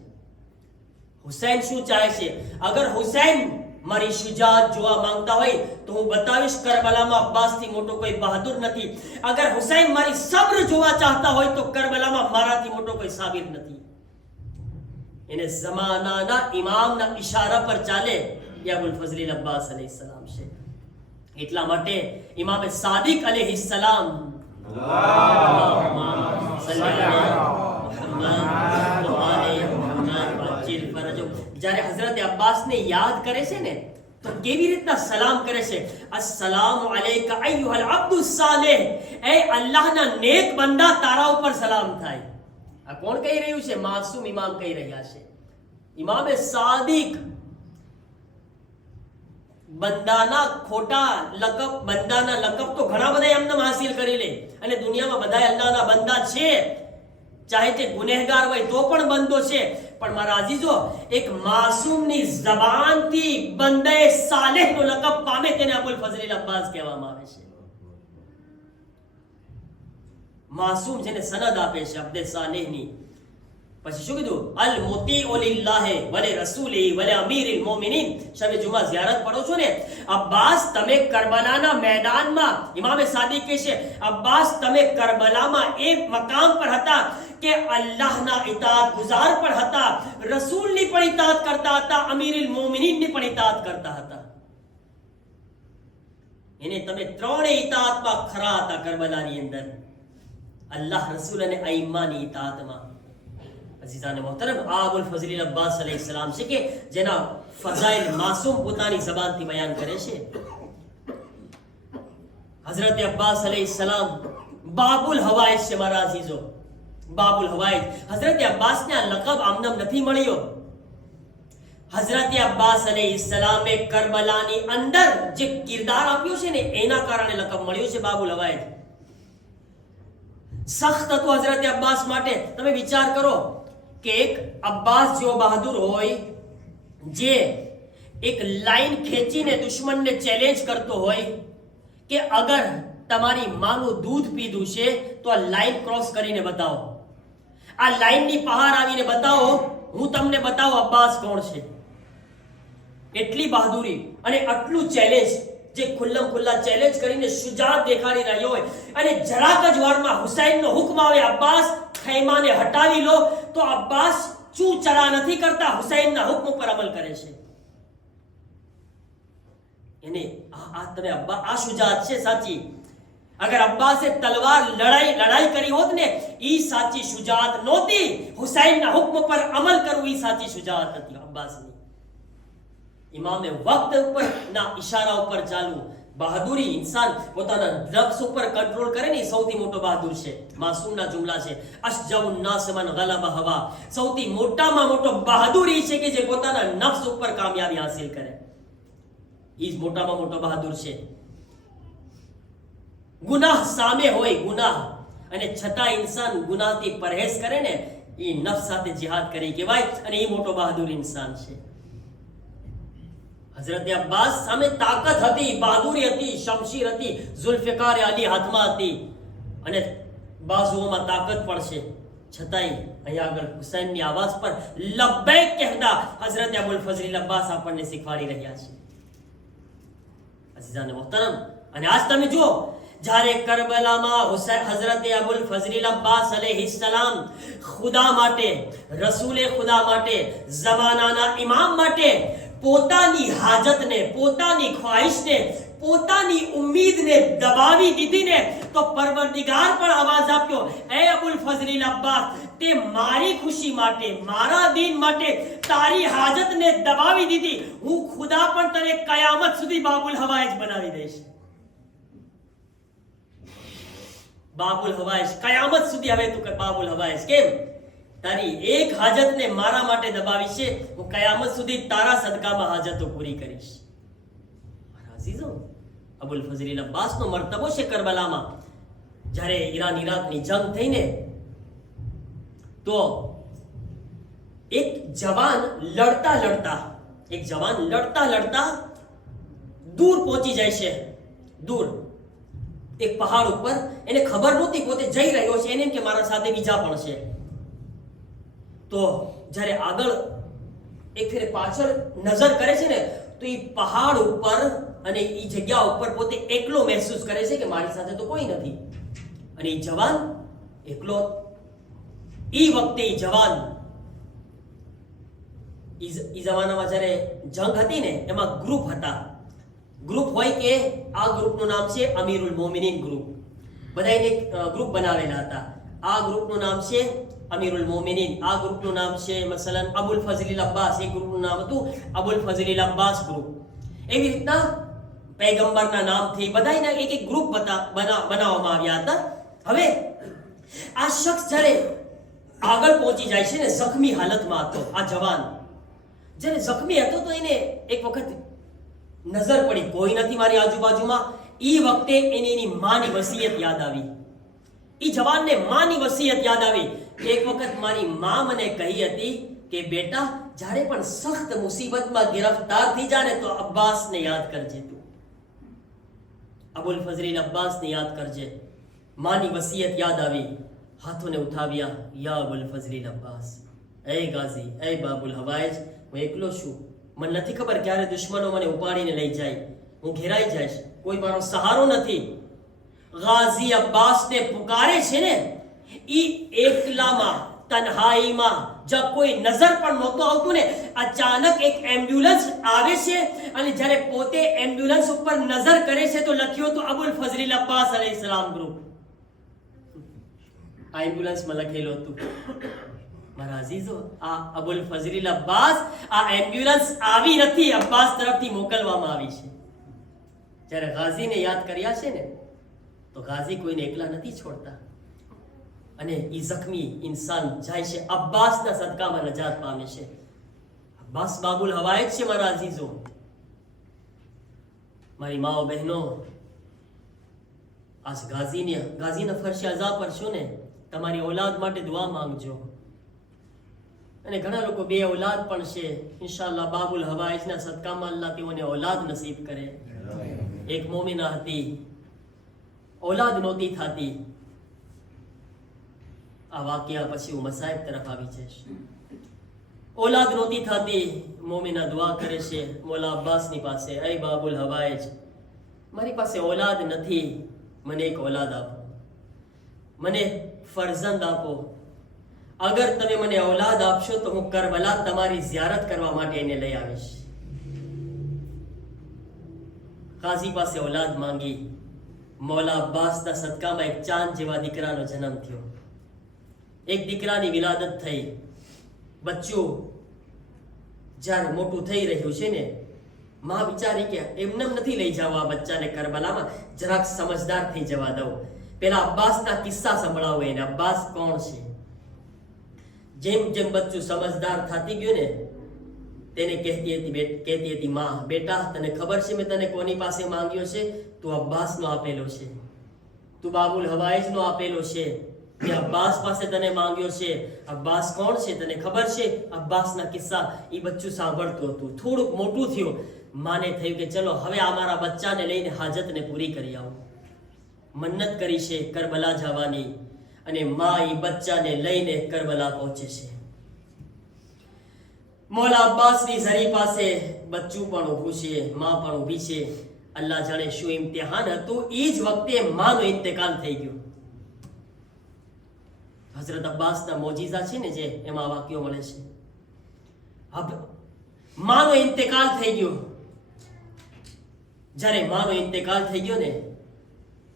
હુસૈન શું ચાહે છે. અગર હુસૈન મારી શુજાત જોવા માંગતા હોય તો હું બતાવીશ કરબલામાં અબ્બાસથી મોટો કોઈ બહાદુર નથી. અગર હુસૈન મારી સબ્ર જોવા ચાહતા હોય તો કરબલામાં મારાથી મોટો કોઈ સાબિર નથી. એને જમાનાના ઇમામના ઈશારા પર ચાલે એ અબુલ ફઝલ અબ્બાસ અલૈહિસ્સલામ છે. એટલા માટે ઇમામ સાદિક અલૈહિસ્સલામ જ્યારે હઝરત અબ્બાસને યાદ કરે છે ને તો કેવી રીતના સલામ કરે છે? અસ્સલામુ અલૈકા અય્યુહલ અબ્દુ સાલિહ, એ અલ્લાહના નેક બંદા, તારા ઉપર સલામ થાય. આ કોણ કહી રહ્યું છે? માસૂમ ઇમામ કહી રહ્યા છે. ઇમામે સાદિક. બંદાના ખોટા લકબ, બંદાના લકબ તો ઘણા બધા એમને હાસિલ કરી લે, અને દુનિયામાં બધા અલ્લાહના બંદા છે, ચાહે તે ગુનેહગાર હોય તો પણ બંદો છે. પણ મારા અઝીઝો, એક માસૂમની જબાનથી બંદાએ સાલેહનો લકબ પામે તેને અબુલ ફઝલ અબ્બાસ કહેવામાં આવે છે. માસૂમ જેને સનદ આપે છે અબ્દે સાલેહની. પછી શું કીધું? અલ મુતીઉ લિલ્લાહી વલે રસૂલી વલે અમીરિલ મોમિનીન. શબે જુમા ઝિયારત પઢો છો ને, અબ્બાસ તમે કરબલાના મેદાનમાં, ઇમામે સાદિક કહે છે અબ્બાસ તમે કરબલામાં એક મકામ પર હતા કે અલ્લાહના ઇતાઅત ગુઝાર પણ હતા, રસૂલની પણ ઇતાઅત કરતા હતા, અમીરિલ મોમિનીનની પણ ઇતાઅત કરતા હતા. એને તમે ત્રણેય ઇતાઅતમાં ખરા હતા કરબલાની અંદર, અલ્લાહ રસૂલ અને આઈમ્માની ઇતાઅતમાં. અઝીઝાન મોહતરમ, આ અબુલ ફઝલ અબ્બાસ અલૈહિસ્સલામ છે કે જેના ફઝાઇલ માસૂમ પોતાની જબાનથી બયાન કરે છે. હઝરત અબ્બાસ અલૈહિસ્સલામ બાબુલ હવાઇજ છે મારા અઝીઝો, બાબુલ હવાઇજ. હઝરત અબ્બાસને આ લકબ આમનામ નથી મળ્યો. હઝરત અબ્બાસ અલૈહિસ્સલામે કરબલાની અંદર જે કિરદાર આપ્યું છે ને એના કારણે લકબ મળ્યું છે બાબુલ હવાઇજ. સખ્ત હતું હઝરત અબ્બાસ માટે. તમે વિચાર કરો કે એક અબ્બાસ જેવો બહાદુર હોય જે એક લાઈન ખેંચીને દુશ્મનને ચેલેન્જ કરતો હોય કે અગર તમારી માનું દૂધ પીધું છે તો આ લાઈન ક્રોસ કરીને બતાવો, આ લાઈનની બહાર આવીને બતાવો, હું તમને બતાવું અબ્બાસ કોણ છે. એટલી બહાદુરી અને આટલું ચેલેન્જ, જે ખુલ્લમ ખુલ્લા ચેલેન્જ કરીને શુજાત દેખાડી રહ્યો હોય અને જરાક જ વારમાં હુસૈનનો હુકમ આવે અબ્બાસ ખૈમાને હટાવી લો, તો અબ્બાસ ચૂ ચરા નથી કરતા, હુસૈનના હુકમ પર અમલ કરે છે. એને આ તમે આ શુજાત છે સાચી. અગર અબ્બાસે તલવાર લડાઈ કરી હોત ને, ઈ સાચી શુજાત નહોતી. હુસૈનના હુકમ પર અમલ કરવું ઈ સાચી શુજાત હતી અબ્બાસની. ઇમામે વક્ત ઉપર ના ઈશારા ઉપર ચાલવું, બહાદુરી. ઇન્સાન પોતાના નફ્સ ઉપર કંટ્રોલ કરે ને સૌથી મોટો બહાદુર છે. માસૂમના જુમલા છે, અશજાઉન નાસ મન ગલબા હવા. સૌથી મોટામાં મોટો બહાદુર એ છે કે જે પોતાના નફ્સ ઉપર કામયાબી હાસિલ કરે. ઈ જ મોટામાં મોટો બહાદુર છે. ગુનાહ સામે હોય, ગુનાહ, અને છતાં ઇન્સાન ગુનાહથી પરહેઝ કરે ને, એ નફ્સ સાથે જિહાદ કરી કહેવાય, અને એ મોટો બહાદુર ઇન્સાન છે. હઝરત અબ્બાસ સામે તાકાત હતી, બહાદુરી હતી, શમશીર હતી, ઝુલ્ફિકાર અલી હાથમાં હતી અને બાજુઓમાં તાકાત પણ છે. છતાંય અહીંયા આગળ હુસૈનની આવાજ પર લબ્બૈક કહેતા હઝરત અબુલ ફઝલ અબ્બાસ આપણને શીખવાડી રહ્યા છે. અઝીઝાન મોહતરમ, અને આજ તમે જુઓ, જ્યારે કરબલામાં હઝરત અબુલ ફઝલ અબ્બાસ અલૈહિસ્સલામ ખુદા માટે, રસૂલે ખુદા માટે, ઝમાનાના ઇમામ માટે પોતાની હાજતને, પોતાની ખ્વાહિશને, પોતાની ઉમ્મીદને દબાવી દીધી ને, તો પરવરદિગાર પણ આવાજ આપ્યો, એ અબુલ ફઝલ અબ્બાસ, તે મારી ખુશી માટે, મારા દીન માટે તારી હાજતને દબાવી દીધી, હું ખુદા પણ તને કયામત સુધી બાબુલ હવાઇજ બનાવી દઈશ. બાબુલ હવાઇજ કયામત સુધી. હવે તું બાબુલ હવાઇજ કેમ? તારી એક હાજતને મારા માટે દબાવી છે, હું કયામત સુધી તારા સદકામાં હાજતો પૂરી કરીશ. મારા અઝીઝો, અબુલ ફઝલ અબ્બાસનો મર્તબો છે કરબલામાં. જ્યારે ઈરાન ઇરાકની જંગ થઈને તો એક જવાન લડતા લડતા દૂર પહોંચી જાય છે. દૂર એક પહાડ ઉપર. એને ખબર નહોતી પોતે જઈ રહ્યો છે, એને એમ કે મારા સાથે બીજા પણ છે. તો જ્યારે આગળ એક ફેરે પાછળ નજર કરે છે ને, તો એ પહાડ ઉપર અને એ જગ્યા ઉપર પોતે એકલો મહેસૂસ કરે છે કે મારી સાથે તો કોઈ નથી. અને એ જવાન એકલો. એ વખતે એ જવાન, એ જમાનામાં જ્યારે જંગ હતી ને, એમાં ગ્રુપ હતા. ગ્રુપ હોય કે આ ગ્રુપનું નામ છે અમીરુલ મોમિનીન ગ્રુપ. બધાને ગ્રુપ બનાવેલા હતા. આ ગ્રુપનું નામ છે અમીરુલ મોમિનીન, આ ગ્રુપનું નામ છે મસલન અબુલ ફઝલ અબ્બાસ, એક ગ્રુપનું નામ હતું અબુલ ફઝલ અબ્બાસ ગ્રુપ. એવી રીતના પૈગંબરના નામથી બધાના એક એક ગ્રુપ બનાવવામાં આવ્યા હતા. હવે આ શખ્સ જ્યારે આગળ પહોંચી જાય છે ને, જખ્મી હાલતમાં હતો આ જવાન. જ્યારે જખ્મી હતો તો એને એક વખત નજર પડી, કોઈ નથી મારી આજુબાજુમાં. એ વખતે એને એની માની વસિયત યાદ આવી. એ જવાનને માની વસિયત યાદ આવી. એક વખત મારી માં મને કહી હતી કે બેટા, જ્યારે પણ સખ્ત મુસીબતમાં ગિરફતાર થઈ જાય ને, તો અબ્બાસને યાદ કરજે, તું અબુલ ફઝલ અબ્બાસને યાદ કરજે. માની વસિયત યાદ આવી, હાથોને ઉઠાવ્યા. યા અબુલ ફઝલ અબ્બાસ, એ ગાઝી, એ બાબુલ હવાઇજ, હું એકલો છું. મને નથી ખબર ક્યારે દુશ્મનો મને ઉપાડીને લઈ જાય, હું ઘેરાઈ જઈશ, કોઈ મારો સહારો નથી. ગાઝી અબ્બાસને પુકારે છે ને, ઈ એકલામાં તન્હાઈમાં જ્યાં કોઈ નજર પણ નહોતું આવતું ને, અચાનક એક એમ્બ્યુલન્સ આવે છે અને જ્યારે પોતે એમ્બ્યુલન્સ ઉપર નજર કરે છે તો લખ્યું હતું અબુલ ફઝલ અબ્બાસ અલૈહિસ્સલામ ગ્રુપ. આ એમ્બ્યુલન્સમાં લખેલું હતું. મારા અઝીઝો, આ અબુલ ફઝલ અબ્બાસ, આ એમ્બ્યુલન્સ આવી નથી, અબ્બાસ તરફથી મોકલવામાં આવી છે. જ્યારે ગાઝીને યાદ કર્યા છે ને તો ગાઝી કોઈને એકલા નથી છોડતા અને એ જખ્મી ઇન્સાન જાય છે અબ્બાસના સદકામાં નજાત પામે છે. અબ્બાસ બાબુલ હવાયત છે મારા અઝીઝો. મારી માઓ બહેનો, આજ ગાઝીના ફરશે અઝા પર છો ને, તમારી ઔલાદ માટે દુઆ માંગજો. અને ઘણા લોકો બે ઔલાદ પણ છે, ઇન્શાઅલ્લાહ બાબુલ હવાયજના સદકામાં અલ્લાહ તેઓને ઔલાદ નસીબ કરે. એક મોમિના હતી, ઔલાદ નહોતી થતી. આ વાક્યા પછી હું મસાઈબ તરફ આવી જઈશ. ઔલાદ નહોતી થતી, મોમિના દુઆ કરે છે મોલા અબ્બાસની પાસે, અય બાબુલ હવાયજ, મારી પાસે ઔલાદ નથી, મને એક ઔલાદ આપો, મને ફરજંદ આપો. અગર તમે મને ઔલાદ આપશો તો હું કરબલા તમારી ઝિયારત કરવા માટે એને લઈ આવીશ. કાઝી પાસે ઔલાદ માંગી. મૌલા અબ્બાસના સદકામાં એક ચાંદ જેવા દીકરાનો જન્મ થયો. એક દીકરાની વિલાદત થઈ. બચ્ચું જ્યારે મોટું થઈ રહ્યું છે ને, માં વિચારી કે એમને નથી લઈ જાવ આ બચ્ચાને કરબલામાં, જરાક સમજદાર થઈ જવા દઉં, પેલા અબ્બાસના કિસ્સા સંભળાવો એને, અબ્બાસ કોણ છે. જેમ જેમ બચ્ચું સમજદાર થતી ગયું ને, તેને કહેતી હતી માં, બેટા તને ખબર છે મેં તને કોની પાસે માંગ્યો છે? તું અબ્બાસનો આપેલો છે, તું બાબુલ હવાઈજનો આપેલો છે, મેં અબ્બાસ પાસે તને માંગ્યો છે. અબ્બાસ કોણ છે તને ખબર છે? અબ્બાસના કિસ્સા. એ બચ્ચું સાંભળતું હતું. થોડુંક મોટું થયું, માને થયું કે ચલો હવે આ મારા બચ્ચાને લઈને હાજતને પૂરી કરી આવું. મન્નત કરી છે કરબલા જવાની, અને માં એ બચ્ચાને લઈને કરબલા પહોંચે છે. મૌલા અબ્બાસની ઝરી પાસે બચ્ચું પણ ઊભું છે, માં પણ ઊભી છે. અલ્લાહ જાણે શું ઇમ્તિહાન હતું. એ જ વખતે માનો ઇંતકાલ થઈ ગયો. હઝરત અબ્બાસના મોજીઝા છે ને જે, એમાં વાક્યો મળે છે. માનો ઇંતકાલ થઈ ગયો. જ્યારે માનો ઇંતકાલ થઈ ગયો ને,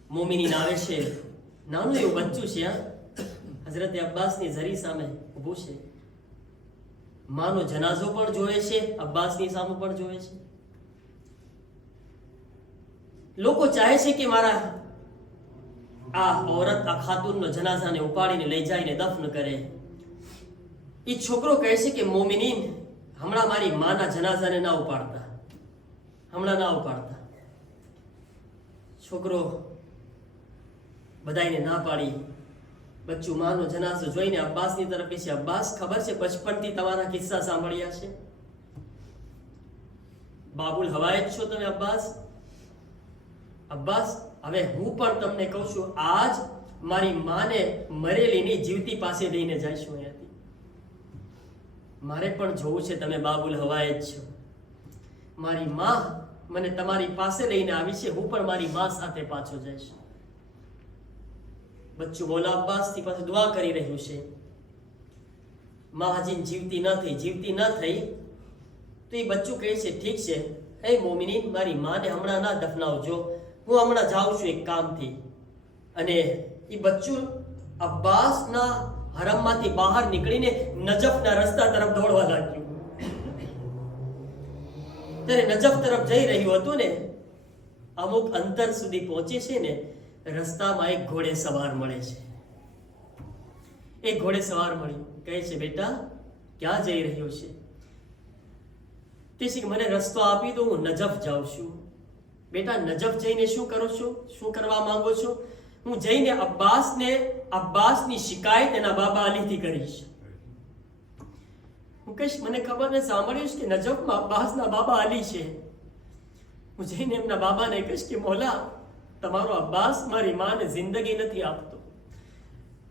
મોમિનીન આવે છે, નાનું એવું બચ્ચું છે, હઝરત અબ્બાસની ઝરી સામે ઊભું છે. માનો જનાઝો પણ જોવે છે, અબ્બાસની સામે પણ જોવે છે. લોકો ચાહે છે કે મારા આ ઔરત, આ ખાતુનનો જનાઝાને ઉપાડીને લઈ જઈને દફન કરે. એ છોકરો કહે છે કે મોમિનીન, હમણાં મારી માના જનાઝાને ના ઉપાડતા, હમણાં ના ઉપાડતા. છોકરો બધાઈને ના પાડી. બચ્ચું માનો જનાઝો જોઈને અબ્બાસની તરફ છે. અબ્બાસ, ખબર છે બચપણથી તમારા કિસ્સા સાંભળ્યા છે. બાબુલ હવાયત છો તમે અબ્બાસ? અબ્બાસ, હવે હું પણ તમને કહું છું, આજ મારી માને મરેલીની જીવતી પાસે લઈને જઈશું અહીંયાથી. મારે પણ જોવું છે તમે બાબુલ હવાયત છો. મારી માં મને તમારી પાસે લઈને આવી છે, હું પણ મારી માં સાથે પાછો જઈશ. બચ્ચું મૌલા અબ્બાસની પાસે દુઆ કરી રહ્યું છે. માં હજી જીવતી ન થઈ તો એ બચ્ચું કહે છે, ઠીક છે હે મોમિનીન, મારી માને હમણાં ના દફનાવજો, હું હમણાં જાઉં છું એક કામથી. અને એ બચ્ચું અબ્બાસના હરમમાંથી બહાર નીકળીને નજફના રસ્તા તરફ દોડવા લાગ્યું. ત્યારે નજફ તરફ જઈ રહ્યું હતું ને, અમુક અંતર સુધી પહોંચે છે ને, રસ્તામાં એક ઘોડે સવાર મળે છે. એક ઘોડે સવાર મળ્યું, કહે છે બેટા ક્યાં જઈ રહ્યો છે? તે છે કે મને રસ્તો આપી દો, હું નજફ જાઉં છું. બેટા નજફ જઈને શું કરો છો? શું કરવા માંગો છો? હું જઈને અબ્બાસની શિકાયત એના બાબા અલીથી કરીશ. હું કહીશ મને ખબર ને સાંભળ્યું કે નજફમાં અબ્બાસના બાબા અલી છે. હું જઈને એમના બાબાને કહીશ કે મોલા, તમારો અબ્બાસ મારી માને જિંદગી નથી આપતો.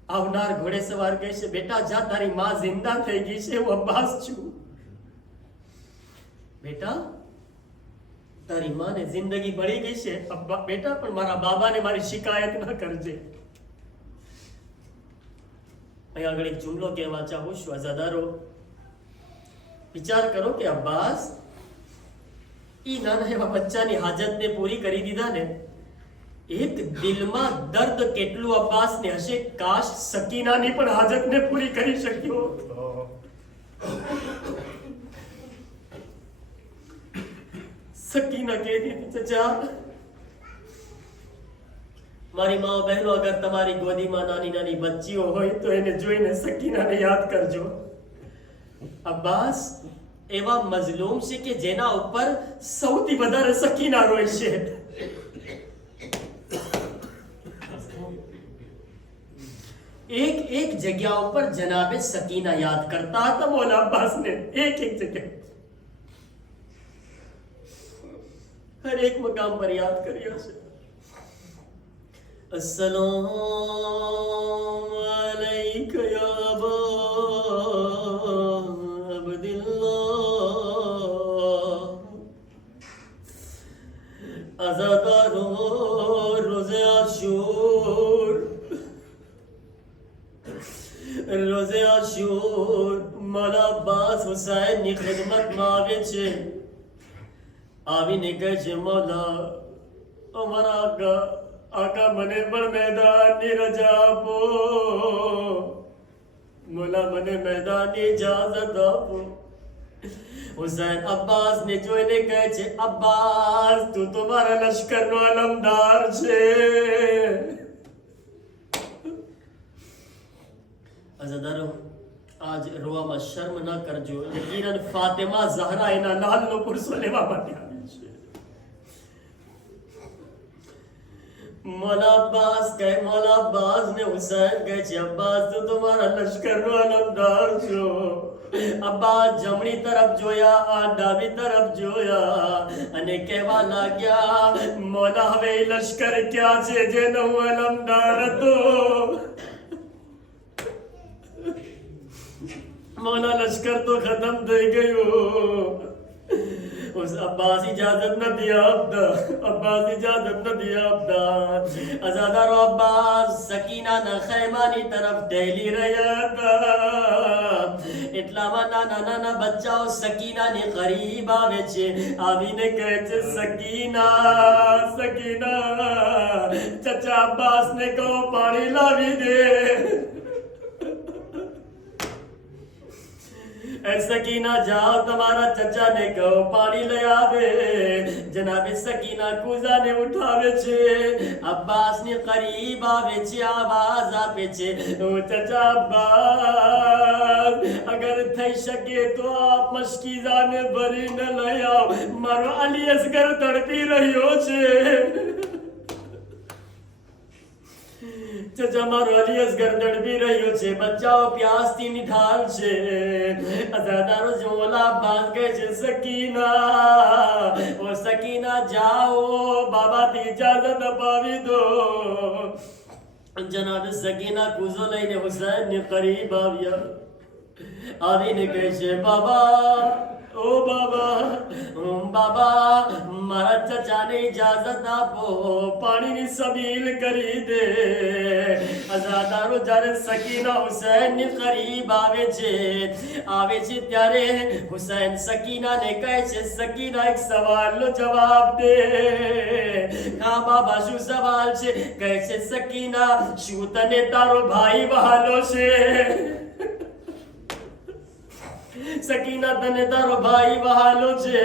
આવનાર ઘોડે સવાર કહે છે, બેટા જા, તારી માં જિંદા થઈ ગઈ છે, હું અબ્બાસ છું. બેટા તારી માને જિંદગી મળી ગઈ છે, બેટા પણ મારા બાબાને મારી શિકાયત ન કરજે. અહીંયા આગળ એક જુમલો કહેવા ચાહું છું. અઝાદારો, વિચાર કરો કે અબ્બાસ ઈ નાના એવા બચ્ચાની હાજતને પૂરી કરી દીધા ને. એક દિલમાં દર્દ કેટલું અબ્બાસને હશે, કાશ સકીનાની પણ હાજતને પૂરી કરી શક્યો. સકીના કહેતી હતી, ચચા મારી માઓ બહેનો, અગર તમારી ગોદીમાં નાની નાની બચ્ચીઓ હોય તો એને જોઈને સકીનાને યાદ કરજો. અબ્બાસ એવા મઝલૂમ છે કે જેના ઉપર સૌથી વધારે સકીના રોય છે. એક એક જગ્યા ઉપર જનાબે સકીના યાદ કરતા હતા મૌલા અબ્બાસને. એક એક જગ્યા, હર એક મકામ પર યાદ કર્યો છે. अस्सलाम अलैका या अबा अब्दिल्लाह. अज़ादारो रोज़े आशूर, रोज़े आशूर मौला अब्बास हुसैन ની ખિદમતમાં આવે છે. આવીને કહે છે, મૌલા અમારા આકા મને પણ મેદાનની રજા આપો. મોલા મને મેદાનની ઇજાઝત આપો. હુસૈન અબ્બાસ ને જોઈને કહે છે, અબ્બાસ તું તો મારા લશ્કરનો અલમદાર છે. અઝાદારો, આજ રોવામાં શર્મ ન કરજો. યકીનન ફાતિમા ઝહરા એના લાલનો પુરસો લેવા માટે આવી છે. मौला अब्बास ने हुसैन કહે છે, અબ્બાસ તું તમારા લશ્કરનો અલમદાર છો. અબ્બાસ જમણી તરફ જોયા, આ ડાબી તરફ જોયા અને કહેવા લાગ્યા, મૌલા હવે લશ્કર ક્યાં છે જેનો હું અલમદાર હતો. મૌલા લશ્કર તો ખતમ થઈ ગયું. उस अब्बास इजाजत न दिया आपदा, अब्बास इजाजत न दिया आपदा. अज़ादारो, अब्बास सकीना ના ખૈમાની તરફ દહેલી રહ્યા હતા. એટલામાં નાના નાના બચ્ચાઓ સકીનાને કરીબ આવે છે. આવીને કહે છે, સકીના સકીના, ચચા અબ્બાસને કહો પાણી લાવી દે. સકીના જાઓ તમારા ચચાને કહો પાણી લઈ આવે. જનાબે સકીના કુઝાને ઉઠાવે છે, અબ્બાસની કરીબ આવે છે, આવાજ આપે છે, ઓ ચચા અબ્બાસ અગર થઈ શકે તો આપ મશકીઝાને ભરીને લઈ આવો. મારો અલી અસગર તડપી રહ્યો છે. ચચા મારો અલી અસગર તડપી રહ્યો છે. બચ્ચાઓ પ્યાસથી નિઠાલ છે. અઝાદારો, મૌલા અબ્બાસ કહે છે, સકીના ઓ સકીના જાઓ બાબાથી ઇજાઝત અપાવી દો. જનાબ સકીના કૂઝો લઈને હુસૈન ને કરીબ આવ્યા. આવીને કહે છે, બાબા ઓ બાબા, બાબા મારા ચચાને ઇજાઝત આપો, પાણીની સબીલ કરી દે. અઝાદારો, જ્યારે સકીના હુસૈનની કરીબ આવે છે ત્યારે હુસૈન સકીનાને કહે છે, સકીના એક સવાલનો જવાબ દે. હા બાબા, શું સવાલ છે? કહે છે, સકીના શું તને તારો ભાઈ વહાલો છે? સકીના તને તારો ભાઈ વહાલો છે?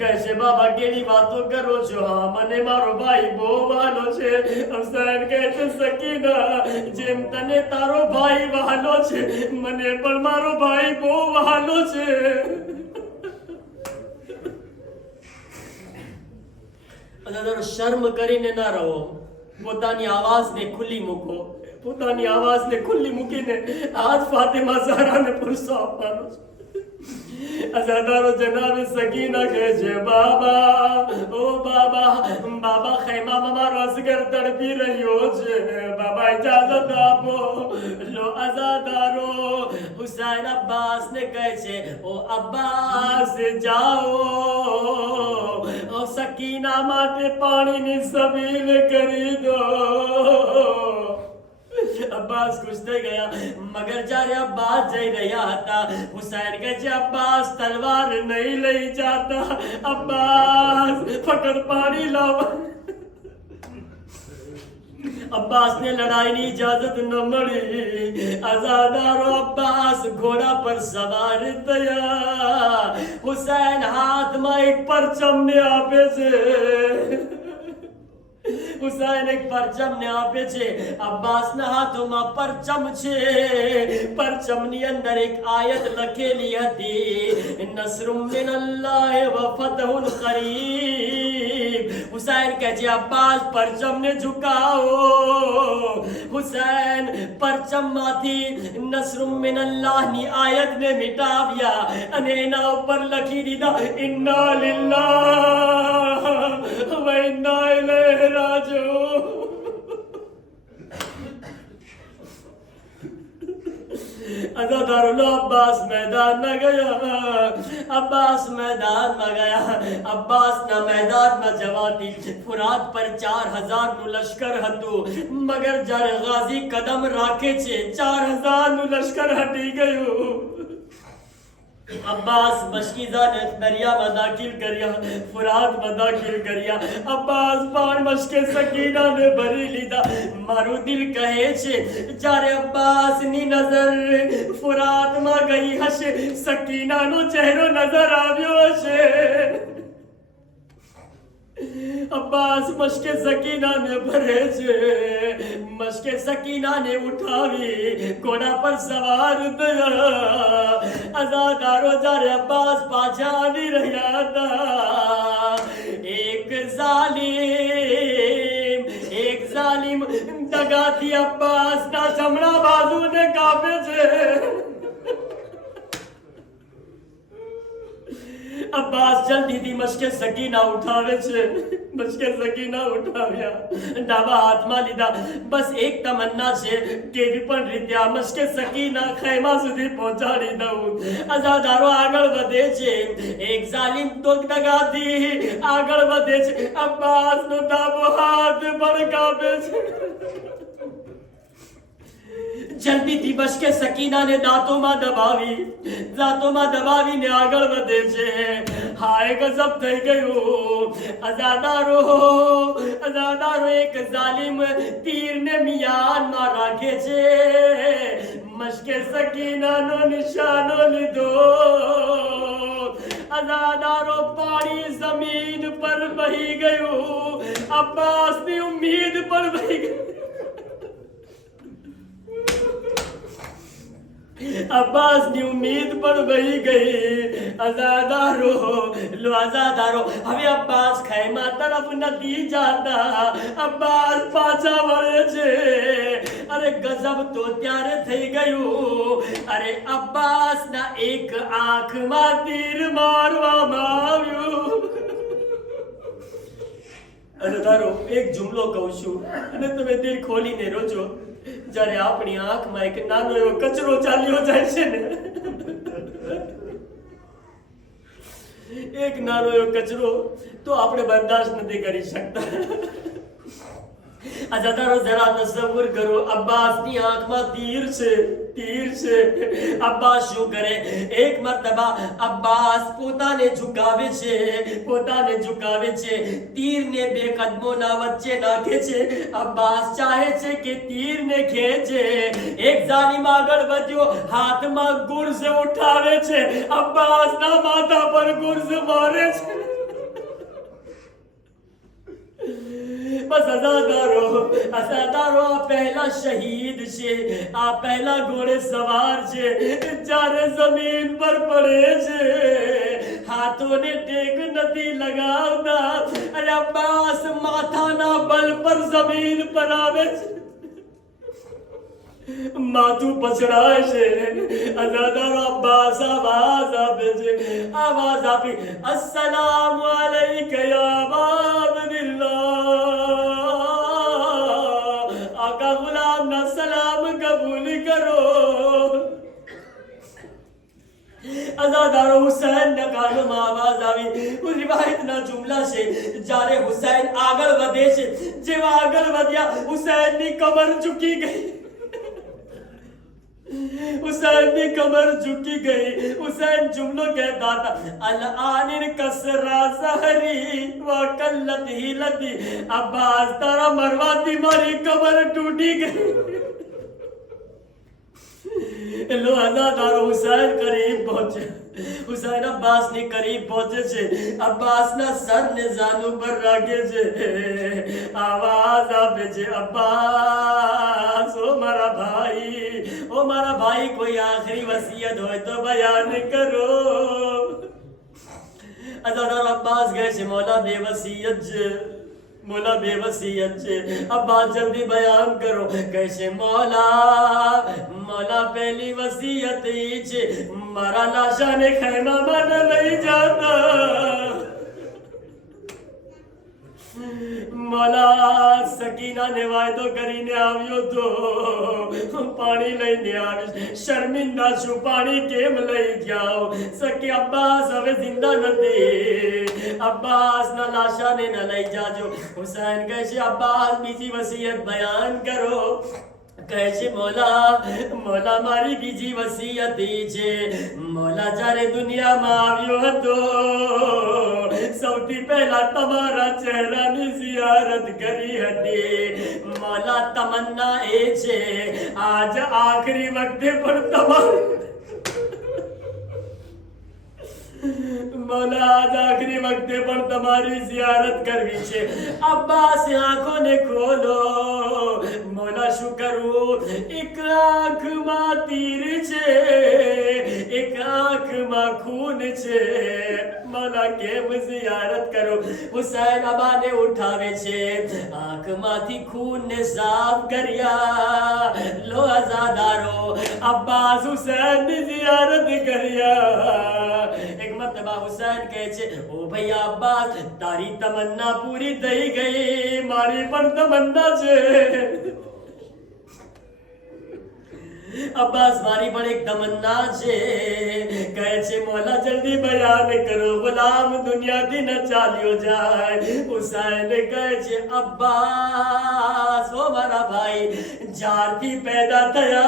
કહે છે, બાબા કેવી વાતો કરો છો? હા મને મારો ભાઈ બહુ વહાલો છે. હુસૈન કહે છે, સકીના જેમ તને તારો ભાઈ વહાલો છે, મને પણ મારો ભાઈ બહુ વહાલો છે. શર્મ કરીને ના રહો. પોતાની આવાજને ખુલ્લી મૂકો. પોતાની આવાજને ખુલ્લી મૂકીને આજ ફાતિમા ઝહરાને પુરસો આપવાનો છે. અઝાદારો, જનાબ સકીના કહે છે, બાબા ઓ બાબા, બાબા ખૈમામાં મારો અસગર તડપી રહ્યો છે. બાબા ઇજાઝત આપો. લો અઝાદારો, હુસૈન અબ્બાસને કહે છે, ઓ અબ્બાસ જાઓ ઓ સકીના માટે પાણીની સબીલ કરી દો. અબ્બાસ ખુશ થઈ ગયા. મગર જ્યારે અબ્બાસ જઈ રહ્યા હતા, હુસૈન કહે છે અબ્બાસ તલવાર નહીં લઈ જાતા, અબ્બાસ ફકર પાણી લાવો. અબ્બાસ ને લડાઈની ઇજાજત ન મળી. આઝાદારો અબ્બાસ ઘોડા પર સવાર થયા. હુસૈન હાથમાં એક પરચમ ને આપે છે. હુસૈન એક પરચમ ને આપે છે. અબ્બાસના હાથોમાં પરચમ છે. પરચમની અંદર એક આયત લખેલી હતી, નસરુમ મિનલ્લાહ વ ફતહુન કરીબ. હુસૈન કહે છે અબ્બાસ પરચમને ઝુકાવો. હુસૈન પરચમમાંથી નસરુમ મિનલ્લાહની આયતને મિટાવ્યા અને એના ઉપર લખી દીધા ઇન્ના લિલ્લાહ વ ઇન્ના ઇલૈહિ રાજીઉન. અઝાદારો અબ્બાસ મેદાનમાં ગયા. અબ્બાસ મેદાનમાં ગયા. અબ્બાસના મેદાનમાં જવાથી ફુરાત પર 4000 નું લશ્કર હતું. મગર જ્યારે ગાઝી કદમ રાખે છે 4000 નું લશ્કર હટી ગયું. અબ્બાસ મશકીઝાને દરિયામાં દાખિલ કર્યા, ફુરાતમાં દાખિલ કર્યા. અબ્બાસ પણ મશકે સકીનાને ભરી લીધા. મારું દિલ કહે છે જ્યારે અબ્બાસની નજર ફુરાતમાં ગઈ હશે, સકીનાનો ચહેરો નજર આવ્યો હશે. અબ્બાસ મશકે સકીનાને ભરે છે. મશકે સકીનાને ઉઠાવી ઘોડા પર સવાર થયા. અઝાદારો જ્યારે અબ્બાસ પાછા આવી રહ્યા હતા, એક ઝાલિમ દગાથી અબ્બાસના જમણા બાજુને કાપે છે. અબ્બાસ જલ્દીથી મશકે સકીના ઉઠાવે છે. મશકે સકીના ઉઠાવ્યા, ડાબા હાથમાં લીધા. બસ એક તમન્ના છે, કેવી પણ રીતે આ મશકે સકીના ખૈમા સુધી પહોંચાડી દઉં. અઝાદારો આગળ વધે છે. એક ઝાલિમ તો દગાથી આગળ વધે છે. અબ્બાસનો ડાબો હાથ પણ કાપે છે. જલ્દીથી મશકે સકીનાને દાંતોમાં દબાવીને આગળ વધે છે. હાય ગજબ થઈ ગયું. અઝાદારો એક ઝાલિમ તીરને મિયાનમાં રાખે છે. મશકે સકીનાનો નિશાનો લીધો. અઝાદારો પાણી જમીન પર વહી ગયું. અબ્બાસની ઉમ્મીદ પર વહી ગઈ. અબ્બાસની ઉમ્મીદ પણ વહી ગઈ. અઝાદારો હવે અબ્બાસ ખૈમા તરફ નથી જાતા. અબ્બાસ પાછા વળે છે. અરે ગજબ તો ત્યારે થઈ ગયું. અરે અબ્બાસના એક આંખમાં તીર મારવામાં આવ્યું. અઝાદારો એક જુમલો કહું છું અને તમે દિલ ખોલીને રોજો. જ્યારે આપણી આંખમાં એક નાનો એવો કચરો ચાલ્યો જાય છે ને, એક નાનો એવો કચરો, તો આપણે બરદાશ્ત નથી કરી શકતા. અઝાદારો જરા તસવ્વુર કરો, અબ્બાસની આંખમાં તીર છે. અબ્બાસ શું કરે? એક મરતબા અબ્બાસ પોતાને ઝુકાવે છે. તીરને બે કદમોના વચ્ચે નાખે છે. અબ્બાસ ચાહે છે કે તીરને ખેંચે. એક ઝાલિમ આગળ વધ્યો, હાથમાં ગુર્ઝ ઉઠાવે છે. અબ્બાસના માથા પર ગુર્ઝ મારે છે. બસ અઝાદારો આ પહેલા શહીદ છે. આ પહેલા ઘોડે સવાર છે. જ્યારે જમીન પર પડે છે, હાથોને ટેક નથી લગાવતા. અને અબ્બાસ માથાના બળ પર જમીન પર આવે છે. માથું પછડાય છે. અઝાદારો અબ્બાસ આવાજ આપી અસ્સલામુ અલૈકા યા અબદિલ્લાહ. આકા ગુલામના સલામ કબૂલ કરો. અઝાદારો હુસૈનના કાનોમાં આવાજ આવી. રિવાયતના જુમલા છે, જ્યારે હુસૈન આગળ વધે છે, જેવા આગળ વધ્યા હુસૈનની કમર ઝૂકી ગઈ. حسین کی کمر جھکی گئی. حسین جملوں کہتا تھا الآن کسرا ظہری وقلت ہیلتی. عباس تارا مرواتی ماری کمر ٹوٹی گئی. لو ازادارو حسین قریب پہنچے. حسین عباس نے قریب پہنچے چھے. عباس نہ سر نے زانو پر راگے چھے. آواز آپے چھے عباس او مارا بھائی, او مارا بھائی کوئی آخری وصیت ہوئے تو بیان کرو. ازادار عباس گئے چھے مولا بے وصیت چھے, مولا بے وصیت چھے. عباس جلدی بیان کرو. کیسے مولا مولا پہلی وصیت ہی چھے مارا لاشا نے خیمہ من نہیں جاتا. مولا سکینہ نے وائدو کرینے آویو تو پانی لینے آویش شرمندہ شو پانی کیم لئی جاؤ. سکی عباس ہوئے زندہ نہ دے. عباس نہ لاشا نے نہ لئی جا جو. حسین کہشے عباس بیجی وصیت بیان کرو. کہشے مولا مولا ماری بیجی وصیت دیجے. مولا جارے دنیا ماویو تو سوٹی پہلا تمہارا چہرہ نی زیارت کری ہٹی. مولا تمنا اے چھے آج آخری وقت پر تمہارا مولا آج آخری وقت پر تمہاری زیارت کروی چھے. عباس آنکھوں نے کھولو. مولا شکرو ایک آنکھ ماں تیر چھے ایک آنکھ ماں خون چھے. مولا کیم زیارت کرو. حسین ابا نے اٹھاوے چھے آنکھ ماں تھی خون نے صاف کریا. لو ازادارو عباس حسین نے زیارت کریا. ایک مرتبہ حسین کہے چھے او بھیا عباس تاری تمنا پوری دئی گئی ماری پر تمنا چھے. عباس ماری پر ایک تمنا چھے. کہے چھے مولا جلدی بیان کرو غلام دنیا دی نہ چالیو جائے. حسین کہے چھے عباس او مارا بھائی جار تھی پیدا تھیا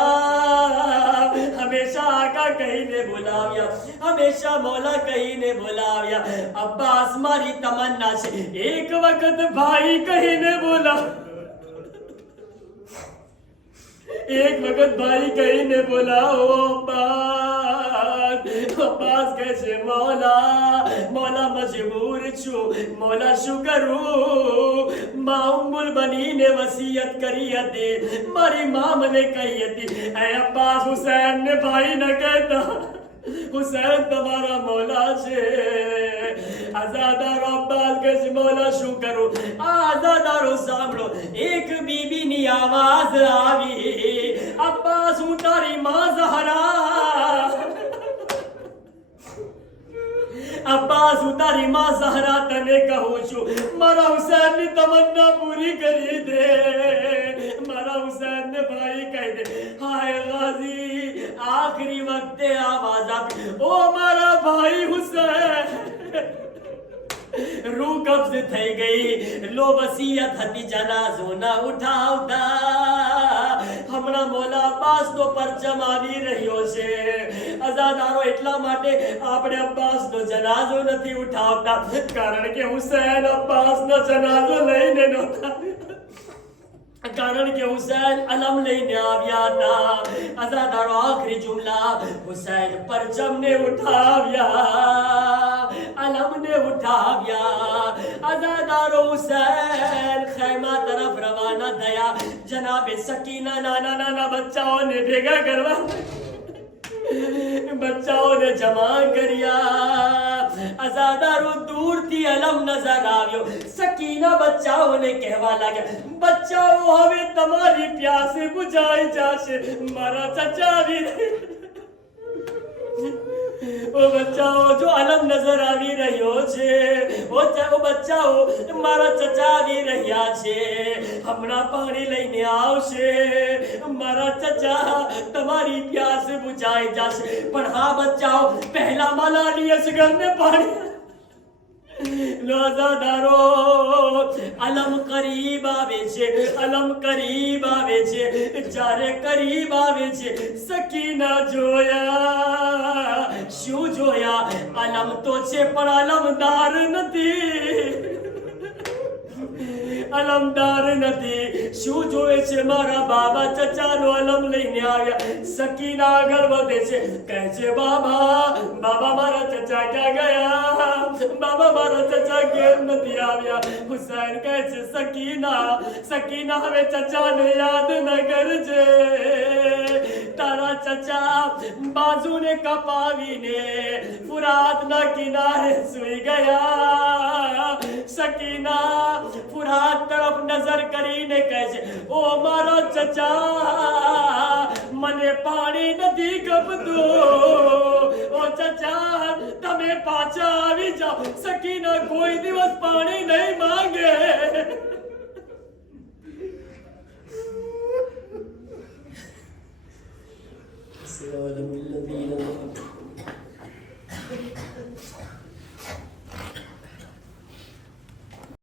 ہمیشہ آقا کہیں نے بلاویا ہمیشہ مولا کہیں نے بلاویا. عباس ماری تمنا چھے ایک وقت بھائی کہیں نے بولا ایک وقت بھائی کہیں نے بولا او عباس. عباس کیسے مولا مولا مجبور چھو. مولا شکرو ماں ام البنی نے وصیت کری تھی ماری مام نے کہی تھی. اے عباس حسین نے بھائی نہ کہتا حسین تمہارا مولا چھے. آزادارو عباس کیسے مولا شو کرو. آزادارو سامڑو ایک بی بی نی آواز آوی عباس اٹھاری ماں زہرا. عباس اتاری ماں زہرا تنے کہو چھو مارا حسین نے تمنا پوری کری دے. مارا حسین نے بھائی کہہ دے ہائے غازی آخری وقت آواز آپی او مارا بھائی حسین. روح قبض تھئی گئی. لو وصیت ہتی جنازو نہ اٹھاؤ دا. ہمنا مولا عباس تو پرچم آوی رہیو چھے. ازادارو એટલા માટે આપણે અબ્બાસનો જનાઝો નથી ઉઠાવતા કારણ કે હુસૈન અબ્બાસનો જનાઝો લઈને નહોતા. કારણ કે હુસૈન अलम લઈને આવ્યા હતા. અઝાદારો આખરી જુમલા હુસૈન પરચમ ને ઉઠાવ્યા अलम ने उठाव्या. अज़ादारो हुसैन खैमा तरफ रवाना थया. जनाब सकीना नाना नाना बच्चाओं ने भेगा करवा बच्चाओं ने जमा करिया. अज़ादारो दूर थी अलम नजर आव्यो. सकीना बच्चाओं ने कहवा लगा बच्चाओ हवे तमारी प्यास बुझाई जाशे मारा चचा भी वो बच्चाओ जो अलम नजर आवी रह्यो छे वो बच्चाओ मारा चचा आवी રહ્યા છે હમણાં પાણી લઈને આવશે. મારા ચચા તમારી પ્યાસ બુઝાઈ જશે. પણ હા બચ્ચાઓ પહેલા માલા અલી અસગર ને પાણી રોઝાદારો અલમ કરીબ આવે છે, અલમ કરીબ આવે છે. જ્યારે કરીબ આવે છે સકીના જોયા, શું જોયા? અલમ તો છે પણ અલમદાર નથી, અલમદાર નથી. શું જોવે છે? મારા બાબા ચચાનો અલમ લઈને આવ્યા. સકીના આગળ વધે છે, કહે છે બાબા, બાબા મારા ચચા ક્યાં ગયા? બાબા મારા ચચા કેમ નથી આવ્યા? હુસૈન કહે છે સકીના, સકીના હવે ચચાને યાદ ન કરજે. તારા ચચા બાજુને કપાવીને ફુરાતના કિનારે સૂઈ ગયા. સકીના ફુરાત તરફ નજર કરીને કહે છે, ઓ મારો ચચા, મને પાણી નથી ગમતું. ઓ ચચા, તમે પાછા આવી જાઓ. સકીના કોઈ દિવસ પાણી નહીં